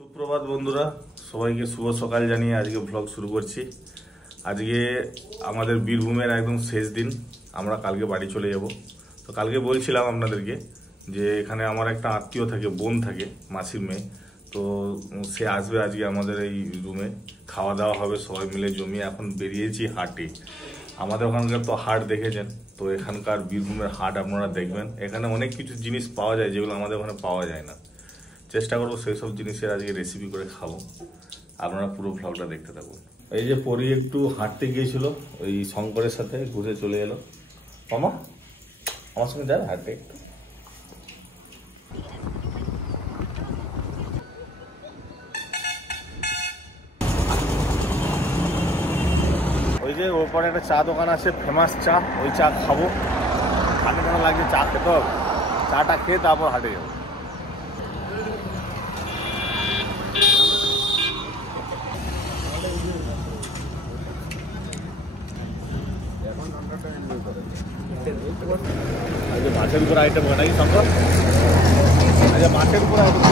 সুপ্রভাত বন্ধুরা, সবাইকে শুভ সকাল জানিয়ে আজকে ব্লগ শুরু করছি। আজকে আমাদের বীরভূমের একদম শেষ দিন, আমরা কালকে বাড়ি চলে যাব। তো কালকে বলছিলাম আপনাদেরকে যে এখানে আমার একটা আত্মীয় থাকে, বোন থাকে, মাসির মেয়ে। তো সে আসবে আজকে আমাদের এই রুমে, খাওয়া দাওয়া হবে সবাই মিলে জমিয়ে। এখন বেরিয়েছি হাটে। আমাদের ওখানকার তো হাট দেখেছেন, তো এখানকার বীরভূমের হাট আপনারা দেখবেন। এখানে অনেক কিছু জিনিস পাওয়া যায় যেগুলো আমাদের ওখানে পাওয়া যায় না। চেষ্টা করবো সেই সব জিনিসের আজকে রেসিপি করে খাবো। আপনারা পুরো ভ্লগটা দেখতে থাকুন। এই যে পরি একটু হাঁটতে গিয়েছিল ওই শঙ্করের সাথে, ঘুরে চলে এলো। মামা আমার সঙ্গে যাবে হাঁটতে একটু? ওই যে ওপরে একটা চা দোকান আছে, ফেমাস চা, ওই চা খাবো। ঠান্ডা ঠান্ডা লাগছে, চা খেতে হবে। চাটা খেয়ে তারপর হাঁটে যাবো। মাছের উপর আইটেম হয় নাকি শঙ্কর? আচ্ছা, মাছের উপর আইটেম।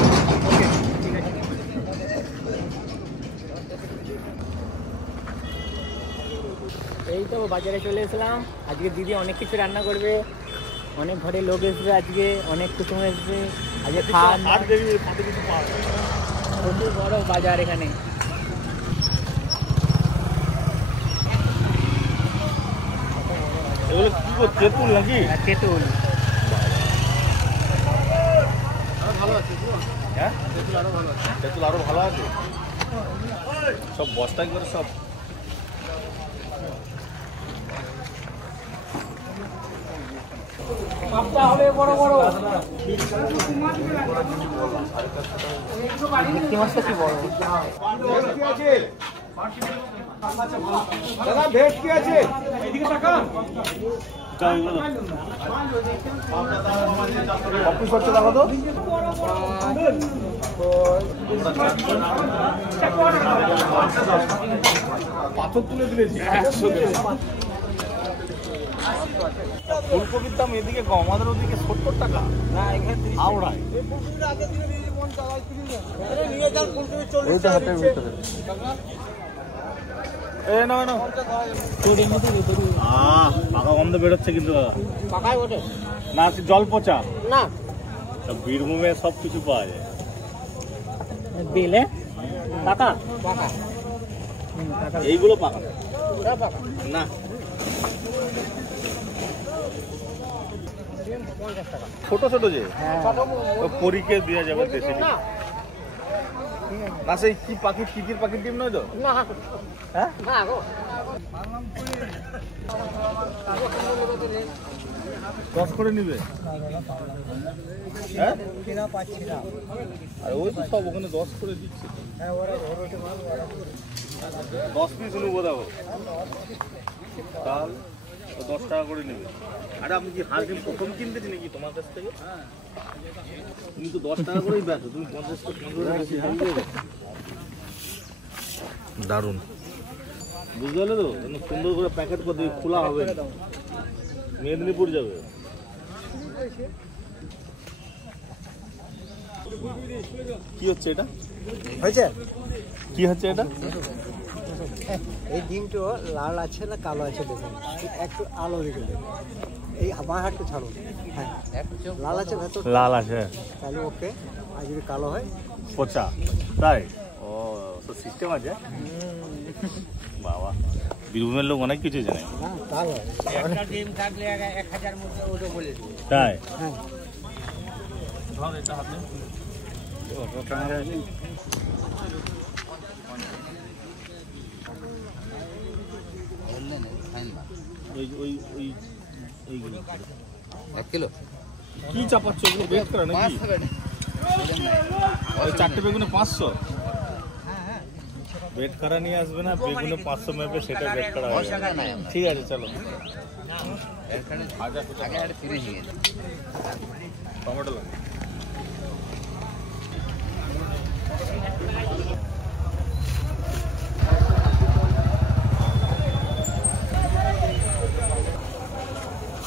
এই তো বাজারে চলে এসলাম। আজকে দিদি অনেক কিছু রান্না করবে, অনেক ঘরে লোক এসবে, আজকে অনেক কুটুম এসবে। আজকে প্রচুর বড় বাজার এখানে। এগুলো কি তেঁতুল নাকি? তেঁতুল ভালো আছে। হ্যাঁ, তেঁতুল আরো ভালো আছে। সব বস্তায় করে সব। বড় বড় মাছটা কি বড়? দাদা ভেজ কি আছে? এদিকে তাকান। অফিস হচ্ছে, দেখো তো। পাথর তুলে দিয়েছি। ফুলকপির দাম এদিকে কম, আমাদের ওদিকে 70 টাকা। না, এখানে হাওড়ায়। পাকা গন্ধ বেরোচ্ছে কিন্তু না, জল পচা না। বীরভূমে সব কিছু পাওয়া যায়। দিলে পাকা এইগুলো পাকা না, ছোট ছোট যে পরীকে দেওয়া যাবে দেশে না। সেই কি পাখি, তিতির পাখির ডিম নয় তো? হ্যাঁ, 10 করে নিবে। হ্যাঁ, আর ওই তো সব ওখানে 10 করে দিচ্ছে। 10 পিস নেবো, দেখো তাহলে 10 টাকা করে নেবে। আরে আপনি কি হাঁস ডিম প্রথম কিনতেছি নাকি তোমার কাছ থেকে? তুমি তো 10 টাকা করেই বেচো, তুমি 50 টাকা। দারুণ, বুঝতে পারলে তো? সুন্দর করে প্যাকেট করে দিয়ে খোলা হবে, মেদিনীপুর যাবে। কি হচ্ছে এটা? হয়েছে? কি হচ্ছে এটা? এই ডিমটা লাল আছে না কালো আছে দেখুন, একটু আলো রেখে দেবেন। এই আমার হাতটা ছাড়ুন। হ্যাঁ, লাল আছে ভেতর, লাল আছে তাহলে ওকে। আর যদি কালো হয় পচা, তাই? ও, তো সিস্টেম আছে বাবা। বীরভূমের লোক অনেক কিছু জানে। না, কালো হয়। একটা ডিম থাকলে 1000 মধ্যে ওটা বলে দিই। তাই? হ্যাঁ, এইগুলো 1 কিলো কি চাপাচ্ছ? এগুলো বেট করা নাকি? ওই 4টে বেগুনে 500 বেট করা নিয়ে আসবে না, বেগুনে 500 মেপে সেটা বেট করা হবে। ঠিক আছে, চলো। টমেটো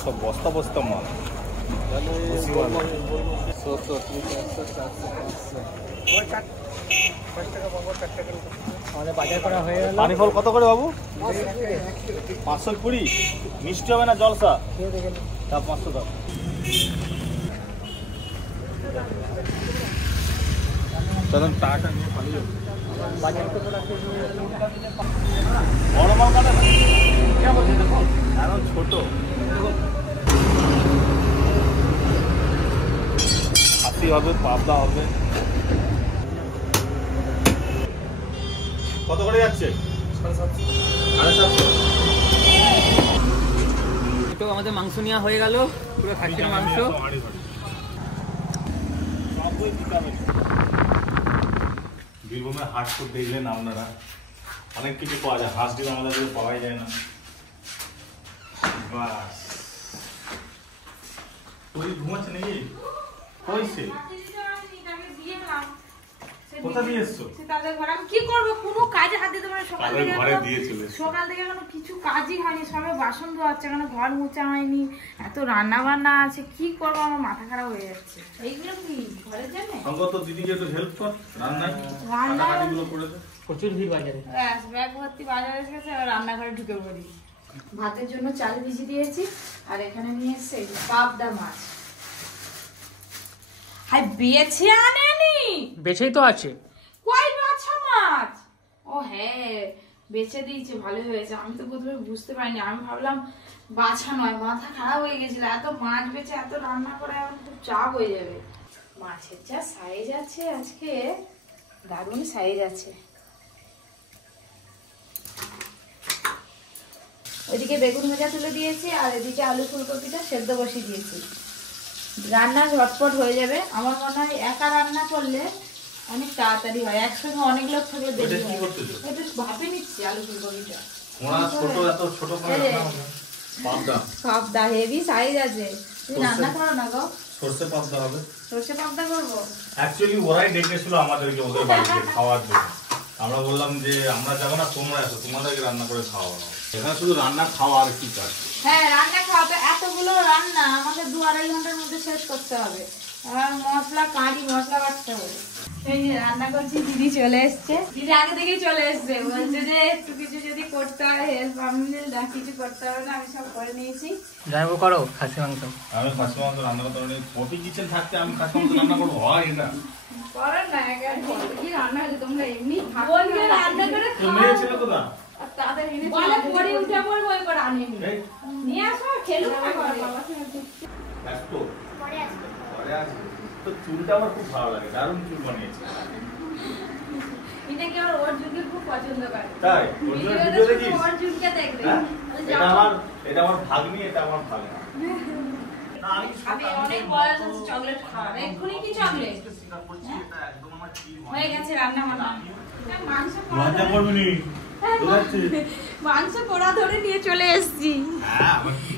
সব বস্তা বস্তা মাল। 70, 300, 400, 500। আমাদের বাজার করা হয়ে গেল। পানি ফল কত করে বাবু? 520। মিষ্টি হবে না জলসা? তা 500 দাও। চলুন টাকা নিয়ে পালিয়ে যাবো। বাজার তো করা শেষ হয়ে গেল। বড় মাল কাটে না এখন ছোট। হাতি হবে, পাবদা হবে। কত করে যাচ্ছে? 750। তো আমাদের মাংস নেওয়া হয়ে গেল, পুরো খাসির মাংস। বীরভূমের হাট তো দেখলেন আপনারা, অনেক কিছু পাওয়া যায়। হাঁস ডিম আমাদের পাওয়াই যায় না। বাস তুই ঘুমাচ্ছে নাকি? কইছে কোথা দিয়ে এসছো? তাদের ঘরে আমি কি করবো, কোনো কাজে হাত দিতে পারি? সকাল থেকে ঘরে দিয়েছিল, সকাল থেকে এখনো কিছু কাজই হয়নি, সবাই বাসন ধোয়াচ্ছে, এখনো ঘর মোছা হয়নি, এত রান্না বান্না আছে, কি করবো, আমার মাথা খারাপ হয়ে যাচ্ছে। এইগুলো কি ঘরের জন্য? তো দিদিকে একটু হেল্প কর রান্নায়, রান্না কাটাকাটিগুলো করে দে। প্রচুর ভিড় বাজারে। ব্যাস ব্যাগ ভর্তি বাজার এসে গেছে, এবার রান্নাঘরে ঢুকে পড়ি। ভাতের জন্য চাল ভিজিয়ে দিয়েছি, আর এখানে নিয়ে এসছে পাবদা মাছ। হাই বেছে আনেনি, বেছেই তো আছে। কই বাছা মাছ? ও হ্যাঁ, বেছে দিয়েছে, ভালোই হয়েছে। আমি তো প্রথমে বুঝতে পারিনি, আমি ভাবলাম বাছা নয়, মাথা খারাপ হয়ে গেছিল। এত মাছ বেছে এত রান্না করে আমার খুব চাপ হয়ে যাবে। মাছের যা সাইজ আছে আজকে, দারুণ সাইজ আছে। ওইদিকে বেগুন ভাজা তুলে দিয়েছি, আর এদিকে আলু ফুলকপিটা সেদ্ধ বসিয়ে দিয়েছি। রান্না ঝটপট হয়ে যাবে। আমার মনে হয় একা রান্না করলে অনেক তাড়াতাড়ি হয়, একসঙ্গে অনেক লোক থাকলে দেরি হয়। একটু ভাপে নিচ্ছি আলু ফুলকপিটা। পাবদা হেভি সাইজ আছে, তুমি রান্না করো না গো? সরষে পাবদা হবে, সর্ষে পাবদা করবো। অ্যাকচুয়ালি ওরাই ডেকেছিল আমাদেরকে ওদের বাড়িতে খাওয়ার জন্য। আমরা বললাম যে আমরা যাবো না, তোমরা এসো, তোমাদেরকে রান্না করে খাওয়াবো। এখানে শুধু রান্না খাওয়া আর কি কাজ? হ্যাঁ রান্না খাওয়াতে, এতগুলো রান্না আমাকে 2-2.5 ঘন্টার মধ্যে শেষ করতে হবে। আর মশলা কাঁচি, মশলা বাটতে হবে। এই যে রান্না করছি, দিদি চলে এসছে। দিদি আগে থেকেই চলে এসছে, বলছে যে একটু কিছু যদি করতে হয় হেল্প, আমি কিছু করতে হবে না, আমি সব করে নিয়েছি। যাইবো করো খাসি মাংস। আমি খাসি মাংস রান্না করতে পারি, পপি কিচেন থাকতে আমি খাসি মাংস রান্না করবো? হয় এটা? করো না, কি রান্না হয়েছে তোমরা এমনি বলবে রান্না করে তো মেয়ে ছিল তো না, তাদের এনে বলে পরে উঠে পড়বো, ওই করে আনেনি নিয়ে আসো, খেলুক না করে বাবা। ব্যস্ত পরে আসবে। তো চুলটা আমার খুব ভালো লাগে, দারুণ চুল বানিয়েছে। এটা কি আমার অর্জুনকে খুব পছন্দ করে। তাই ভিডিও দেখিস? অর্জুনকে দেখবে। এটা আমার ভাগ্নি, এটা আমার ভাগনা। আমি অনেক বয়স আছে চকলেট খাওয়ার, এক্ষুনি কি চকলেট? হয়ে গেছে রান্না বান্না। মাংস লজ্জা করবি নি, মাংস কোড়া ধরে নিয়ে চলে এসেছি।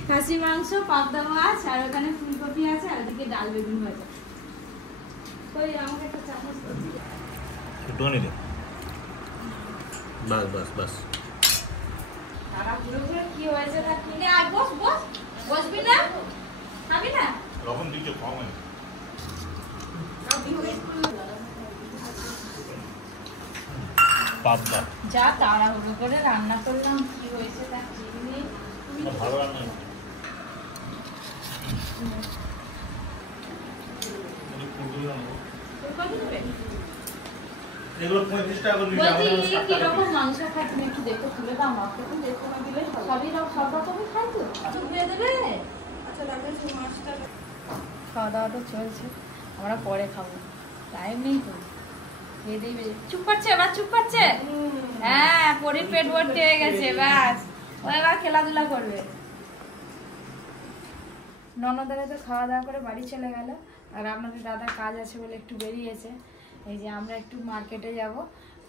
খাসি মাংস, পাবদা মাছ, আর ওখানে ফুলকপি আছে, আর ওদিকে ডাল বেগুন ভাজা। কই আমাকে একটা চামচ দিবি? একটু নি দে। বাস বাস বাস। সারা পুরো পুরো কি হয়েছে তা কিনে আর বস বস, বসবি না? খাবি না? রকম দিকে খাও না। পাবদা যা তাড়াহুড়ো করে রান্না করলাম, কি হয়েছে তা চিনি। ভালো রান্না। এগুলো 35 টাকা করে নিতে হবে। বলছি কি রকম মাংস খাই, তুমি একটু দেখো, তুলে দাও মাকে, তুমি দেখো না দিলে সবই সব রকমই খাই তো। ধুয়ে দেবে? আচ্ছা দেখো মাছটা। খাওয়া দাওয়া তো চলছে, আমরা পরে খাবো, টাইম নেই তো। খেয়ে দিবে, চুপ করছে এবার, চুপ করছে। হ্যাঁ পরির পেট ভর্তি হয়ে গেছে, ব্যাস ও এবার খেলাধুলা করবে। ননদারে তো খাওয়া দাওয়া করে বাড়ি চলে গেল, আর আপনাদের দাদা কাজ আছে বলে একটু বেরিয়েছে। এই যে আমরা একটু মার্কেটে যাব,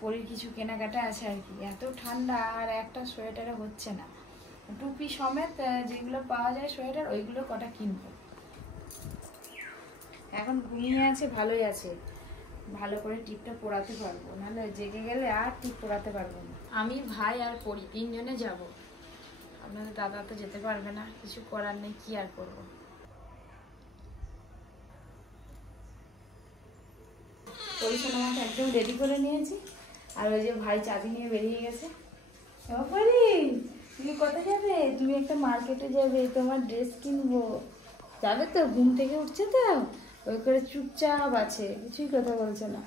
পরির কিছু কেনাকাটা আছে আর কি। এত ঠান্ডা, আর একটা সোয়েটারে হচ্ছে না, টুপি সমেত যেগুলো পাওয়া যায় সোয়েটার, ওইগুলো কটা কিনবো। এখন ঘুমিয়ে আছে, ভালোই আছে, ভালো করে টিপটা পরাতে পারবো, নাহলে জেগে গেলে আর টিপ পরাতে পারবো না। আমি, ভাই আর পরি 3 জনে যাব। আপনাদের দাদা তো যেতে পারবে না, কিছু করার নেই, কি আর করবো। পরিচ্ছন্ন আমাকে একদম রেডি করে নিয়েছি। আর ওই যে ভাই চাবি নিয়ে বেরিয়ে গেছে। পরি তুমি কোথায় যাবে? তুমি একটা মার্কেটে যাবে, তোমার ড্রেস কিনবো। যাবে তো? ঘুম থেকে উঠছে তো, ওই করে চুপচাপ আছে, কিছুই কথা বলছে না।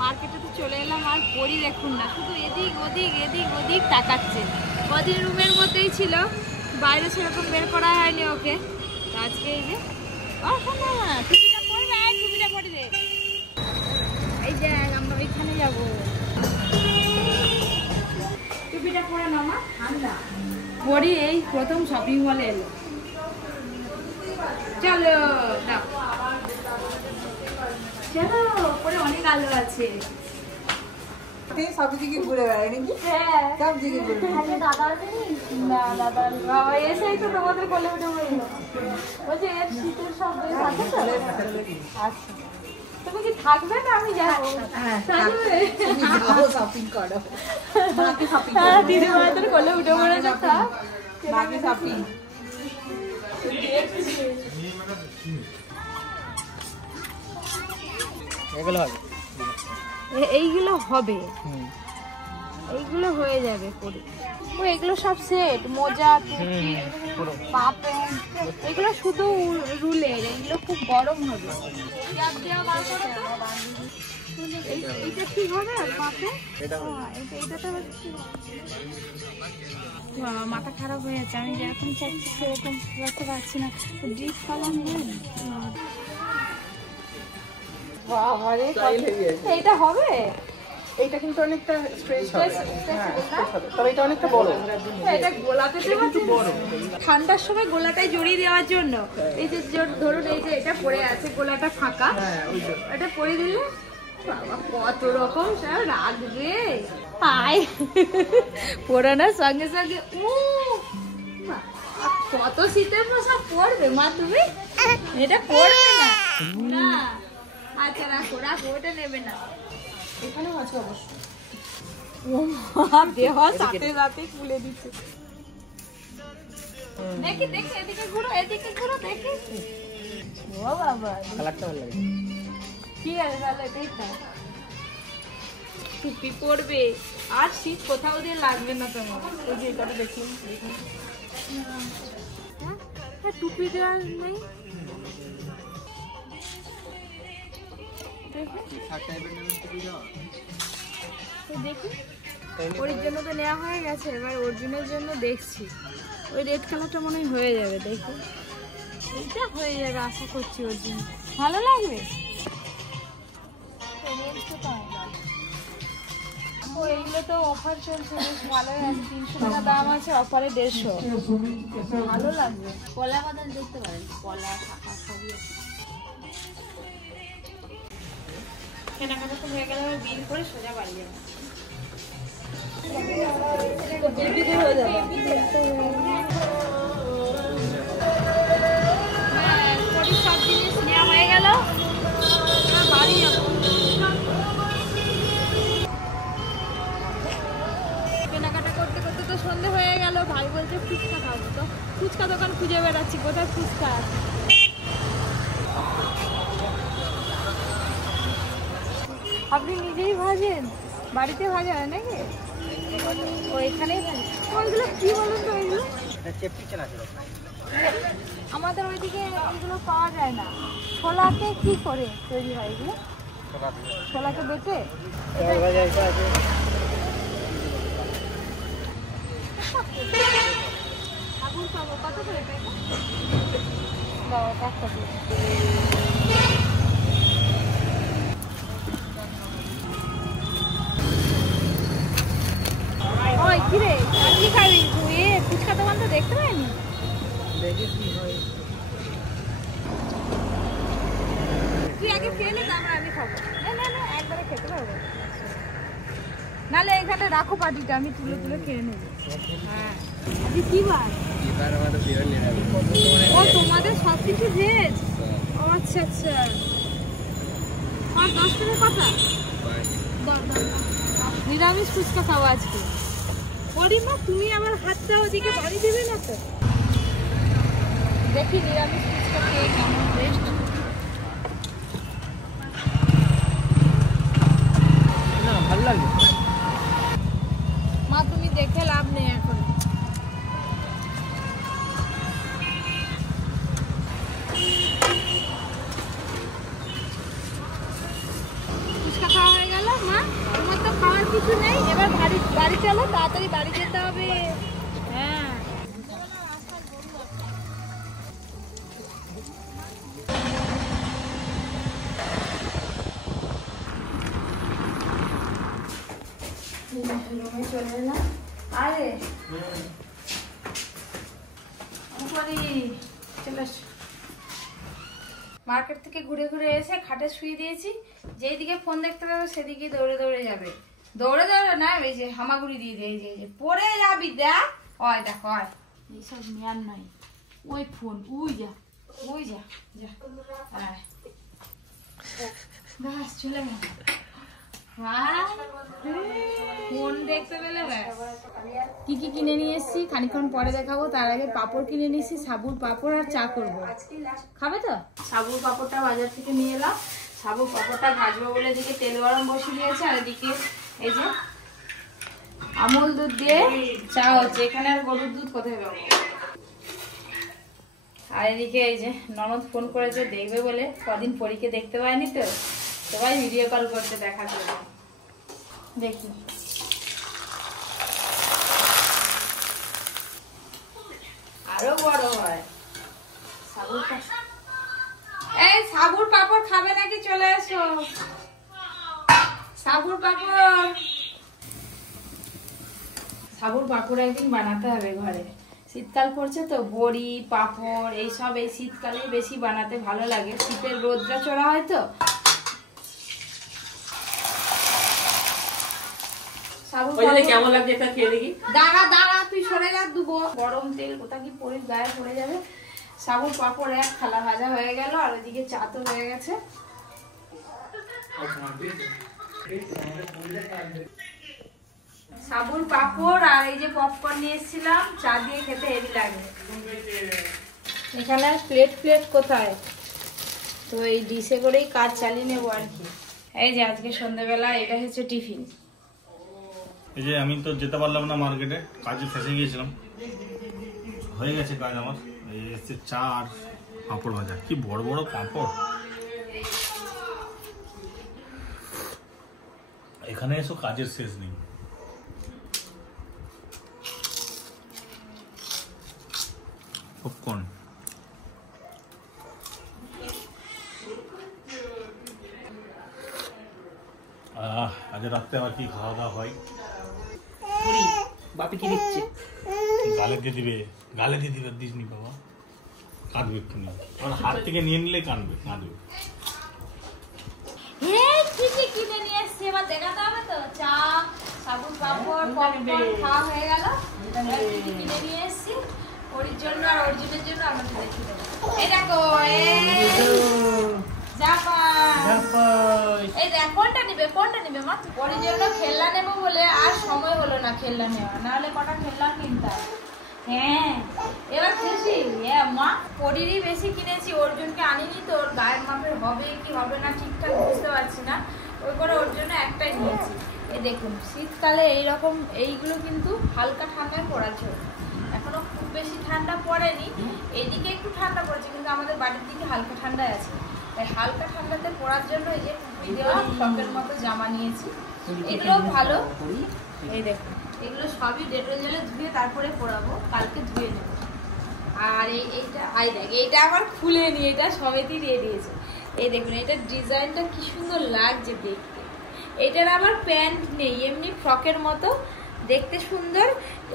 মার্কেটে তো চলে এলাম, আর পরি দেখুন না, শুধু এদিক ওদিক এদিক ওদিক তাকাচ্ছে। কদিন রুমের মধ্যেই ছিল, বাইরে সেরকম বের করা হয়নি ওকে। আজকে এই যে টুপিটা পরবে, টুপিটা পরে দে। এই যে আমরা ওইখানে যাবো, টুপিটা পরে নাও মা, ঠান্ডা। পরি এই প্রথম শপিং মলে এলো, চলো না চলো, পরে অনেক আলো আছে। সব দিকে ঘুরে বেড়ায় নাকি? হ্যাঁ সব দিকে ঘুরে দাদা না, দাদা এসেই তো তোমাদের কোলে উঠে বললো, বলছে এর শীতের সব ড্রেস আছে তো। আচ্ছা তুমি কি থাকবে না? আমি যাবো। শপিং করো, হ্যাঁ দিদি মায়ের কোলে উঠে পড়ে যেতা, বাকি শপিং। এগুলো হবে, এইগুলো হবে, এইগুলো হয়ে যাবে পরে। ও এগুলো সব সেট, মোজা টুপি পা প্যান্ট, এগুলো শুধু রুলের, এগুলো খুব গরম হবে। এইটা ঠিক হবে পাপে? এইটা তো মাথা খারাপ হয়ে যাচ্ছে, আমি যেরকম চাচ্ছি সেরকম করতে পারছি না। ড্রিপ কালার নেন, এইটা হবে? এইটা কিন্তু অনেকটা স্ট্রেচ হবে, তবে এটা অনেকটা বড়। এটা গোলাতে একটু বড়, ঠান্ডার সময় গোলাটাই জড়িয়ে দেওয়ার জন্য। এই যে ধরুন এই যে এটা পড়ে আছে, গোলাটা ফাঁকা, এটা পরে দিলে বাবা কত রকম সব রাখবে। আয় পরানোর সঙ্গে সঙ্গে কত শীতের পোশাক পরবে মা তুমি? এটা পরবে না? না আচ্ছা রাখো রাখো, ওটা নেবে না। এখানেও আছে অবশ্য। ও মা দেহ সাথে সাথে খুলে দিচ্ছে। দেখি দেখি, এদিকে ঘুরো এদিকে ঘুরো, দেখি। ও বাবা কালারটা ভালো লাগে। ঠিক আছে তাহলে এটাই থাক। টুপি পরবে, আর শীত কোথাও দিয়ে লাগবে না তোমার। ওই যে এটা দেখি, হ্যাঁ টুপি দেওয়া নেই, দেখি। ওর জন্য তো নেওয়া হয়ে গেছে, এবার অর্জুনের জন্য দেখছি। ওই রেড কালারটা মনে হয় হয়ে যাবে, দেখি এইটা হয়ে যাবে আশা করছি। অর্জুন ভালো লাগবে। ও এইগুলো তো অফার চলছে, বেশ ভালোই আছে, 300 টাকা দাম আছে, অফারে 150। ভালো লাগবে। কলা বাদাম দেখতে পারেন, কলা শাখা সবই আছে। কেনাকাটা তো হয়ে গেলে বিল করে সোজা বাড়ি যাবে। সব জিনিস নেওয়া হয়ে গেল, বাড়ি যাবো। কেনাকাটা করতে করতে তো সন্ধে হয়ে গেল। ভাই বলছে ফুচকা খাবো, তো ফুচকা দোকান খুঁজে বেড়াচ্ছি, কোথায় ফুচকা আছে। আপনি নিজেই ভাজেন? বাড়িতে ভাজা হয় নাকি? ও এখানেই ওইগুলো কি বলুন তো? ওইগুলো আমাদের ওইদিকে এগুলো পাওয়া যায় না। ছোলাকে কি করে তৈরি হয় এগুলো? ছোলাকে বেটে আগুন খাবো। কত করে দাও? একটা ওই কিরে কি খাবি? ফুচকা দোকান তো দেখতে পাইনি। তুই আগে খেয়ে নে, তারপর আমি খাবো। না না না, একবারে খেতে পারবো, নাহলে এখানে রাখো পাটিটা, আমি তুলে তুলে খেয়ে নেবো। হ্যাঁ কি বার? ও তোমাদের সব কিছু ভেজ? ও আচ্ছা আচ্ছা। আর 10 টাকা কথা? নিরামিষ ফুচকা খাবো আজকে। পরিমা তুমি আমার হাতটা ওদিকে বাড়ি দেবে না তো? দেখি নিরামিষ ফুচকা খেয়ে কেমন টেস্ট। না ভালো লাগে মা, তুমি দেখে লাভ নেই এখন। ফুচকা খাওয়া হয়ে গেল মা, তোমার তো খাওয়ার কিছু নেই, এবার বাড়ি চলো, তাড়াতাড়ি বাড়ি যেতে হবে। হ্যাঁ রুমে চলে এলাম। আরে চলে এসো। মার্কেট থেকে ঘুরে ঘুরে এসে খাটে শুয়ে দিয়েছি, যেই দিকে ফোন দেখতে পাবে সেদিকে দৌড়ে দৌড়ে যাবে। দৌড়ে দৌড়ে না, এই যে হামাগুড়ি দিয়ে দিয়ে এই যে পড়ে যাবি, দেখ হয় দেখ হয়। এইসব মেয়ার নয়, ওই ফোন উই যা যা হ্যাঁ ব্যাস চলে গেল। ফোন দেখতে পেলে ব্যাস। কি কি কিনে নিয়ে এসেছি খানিক্ষণ পরে দেখাবো। তার আগে পাঁপড় কিনে নিয়েছি, সাবুর পাঁপড় আর চা করবো। খাবে তো? সাবুর পাঁপড়টা বাজার থেকে নিয়ে এলাম। সাবুর পাঁপড়টা ভাজবো বলে এদিকে তেল গরম বসিয়ে দিয়েছে, আর এদিকে এই যে আমুল দুধ দিয়ে চা হচ্ছে। এখানে আর গরুর দুধ কোথায় পাবো? আর এদিকে এই যে ননদ ফোন করেছে দেখবে বলে, কদিন পরীকে দেখতে পায়নি তো, সবাই ভিডিও কল করতে দেখার জন্য। দেখি আরো বড় হয়। এই সাবুর পাপড় খাবে নাকি? চলে এসো। সাবুর পাপড় একদিন বানাতে হবে ঘরে। শীতকাল পড়ছে তো, বড়ি পাপড় এইসব এই শীতকালে বেশি বানাতে ভালো লাগে। শীতের রোদটা চড়া হয় তো। কেমন লাগছে একটা খেয়ে দেখি। দাঁড়া দাঁড়া, তুই সরে যা, দুবো গরম তেল কোথা কি পরে গায়ে পড়ে যাবে। সাবুর পাপড় এক থালা ভাজা হয়ে গেল, আর ওইদিকে চা তো হয়ে গেছে। সাবুর পাপড় আর এই যে পপকর্ন নিয়ে এসেছিলাম, চা দিয়ে খেতে হেভি লাগে। এখানে প্লেট কোথায়, তো এই ডিশে করেই কাজ চালিয়ে নেবো আর কি। এই যে আজকে সন্ধ্যাবেলা এটা হচ্ছে টিফিন। এই যে আমি তো যেতে পারলাম না মার্কেটে, কাজে ফেসে গিয়েছিলাম। হয়ে গেছে কাজ আমার। এই এসছে চা আর পাঁপড় ভাজা। কি বড় বড় পাঁপড়! এখানে এসো কাজের শেষ নেই। পপকর্ন আজ রাত্রে আবার কি খাওয়া দাওয়া হয়? বাপি কি দিচ্ছে? গালে দিয়ে দিবে দিস নি বাবা, কাঁদবে এক্ষুনি। আর হাত থেকে নিয়ে নিলে কাঁদবে। কিনে নিয়ে এসছি, এবার দেখাতে হবে তো। চা, সাবুর পাপড়, পপকর্ন খাওয়া হয়ে গেল। কিনে নিয়ে এসছি ওর জন্য আর অর্জুনের জন্য। আমাকে দেখি এই দেখো, এই দেখ কোনটা নিবে মা? ওর জন্য খেলনা নেবো বলে আর সময় হলো না খেলনা নেওয়া, নাহলে কটা খেলনা কিনতাম। হ্যাঁ এবার খুশি মা। পরিরই বেশি কিনেছি, অর্জুনকে আনিনি তো। ওর গায়ের মাপের হবে কি হবে না ঠিকঠাক বুঝতে পারছি না, ওই করে ওর জন্য একটাই নিয়েছি। এই দেখুন শীতকালে এইরকম এইগুলো কিন্তু হালকা ঠান্ডায় পড়ার জন্য। এখনো খুব বেশি ঠান্ডা পড়েনি, এদিকে একটু ঠান্ডা পড়েছে, কিন্তু আমাদের বাড়ির দিকে হালকা ঠান্ডায় আছে। তাই হালকা ঠান্ডাতে পড়ার জন্য এই যে টুপি দেওয়া ফ্রকের মতো জামা নিয়েছি। এগুলো ভালো। এই দেখুন এগুলো সবই ডেটল জলে ধুয়ে তারপরে পরাবো, কালকে ধুয়ে নেবো। আর এইটা এইটা আবার খুলে নি, এটা সবেতেই দিয়ে দিয়েছে। এই দেখুন এটার ডিজাইনটা কি সুন্দর লাগছে দেখতে। এটার আবার প্যান্ট নেই, এমনি ফ্রকের মতো দেখতে সুন্দর।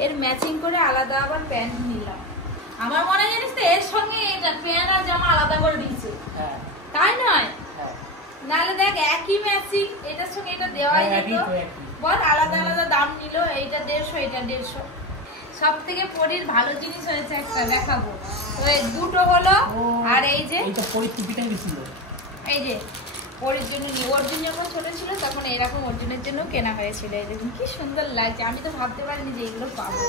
এর ম্যাচিং করে আলাদা আবার প্যান্ট নিলাম। আমার মনে হয় জানিস তো এর সঙ্গে এটা প্যান্ট আর জামা আলাদা করে দিয়েছে, তাই নয়? নাহলে দেখ একই ম্যাচিং, এটার সঙ্গে এটা দেওয়াই যেত। বল আলাদা আলাদা দাম নিল, এইটা 150 এটা 150। সব থেকে পরির ভালো জিনিস হয়েছে একটা, দেখাবো। তো এই দুটো হলো। আর এই যে এই যে ওর জন্য নিয়ে, অর্জুন যখন ছোট ছিল তখন এরকম অর্জুনের জন্য কেনা হয়েছিল। এই দেখুন কি সুন্দর লাগছে, আমি তো ভাবতে পারিনি যে এগুলো পাবো।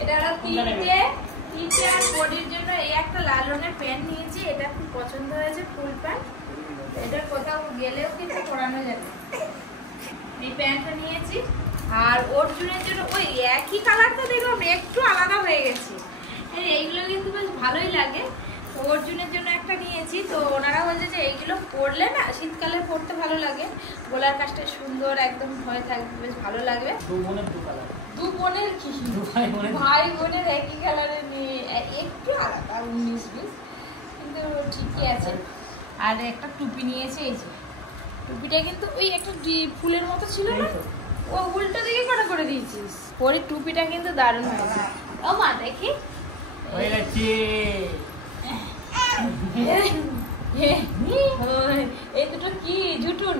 এটা হলো তিনটে আর বডির জন্য এই একটা লাল রঙের প্যান্ট নিয়েছি, এটা খুব পছন্দ হয়েছে, ফুল প্যান্ট। এটা কোথাও গেলেও কিন্তু পরানো যাবে। এই প্যান্টটা নিয়েছি। আর অর্জুনের জন্য ওই একই কালারটা দেখলাম একটু আলাদা হয়ে গেছে, এইগুলো কিন্তু বেশ ভালোই লাগে। তো অর্জুনের জন্য একটা নিয়েছি। তো ওনারা বলছে যে এইগুলো পরলে না শীতকালে পরতে ভালো লাগে, গলার কাজটা সুন্দর একদম হয়ে থাকবে, বেশ ভালো লাগবে। দু বোনের কি ভাই বোনের একই কালারের নিয়ে একটু আলাদা 19-20, কিন্তু ঠিকই আছে। আর একটা টুপি নিয়েছে, এই যে টুপিটা কিন্তু ওই একটা ফুলের মতো ছিল না, ও উল্টো দিকে কটা করে দিয়েছিস। পরে টুপিটা কিন্তু দারুণ হয়েছে। ও মা দেখি হয়ে গেছে। এই দুটো কি ঝুটুন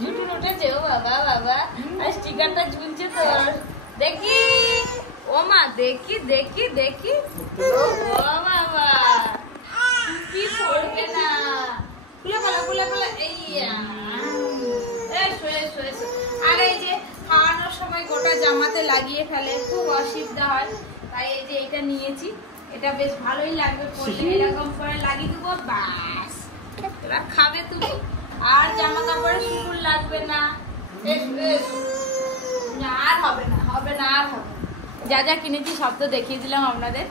ঝুটুন উঠেছে। ও বাবা বাবা, আর স্টিকারটা ঝুলছে তোর, দেখি। ও মা দেখি দেখি দেখি। ও বাবা কি পড়বে না, খুলে ফেলা খুলে ফেলা। এই আর এই যে খাওয়ানোর সময় গোটা জামাতে লাগিয়ে ফেলে, খুব অসুবিধা হয়, তাই এই যে এটা নিয়েছি। এটা বেশ ভালোই লাগবে পরলে, এরকম করে লাগিয়ে দেবো, বাস এরা খাবে তুমি, আর জামা কাপড়ে শুকুন লাগবে না। আর হবে না হবে না আর হবে। যা যা কিনেছি সব তো দেখিয়ে দিলাম আপনাদের।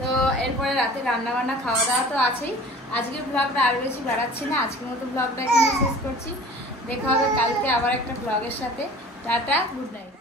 তো এরপরে রাতে রান্না বান্না খাওয়া দাওয়া তো আছেই। আজকের ব্লগটা আর বেশি বাড়াচ্ছি না, আজকের মতো ব্লগটা এখানে শেষ করছি। দেখা হবে কালকে আবার একটা ব্লগের সাথে। Tata, good night.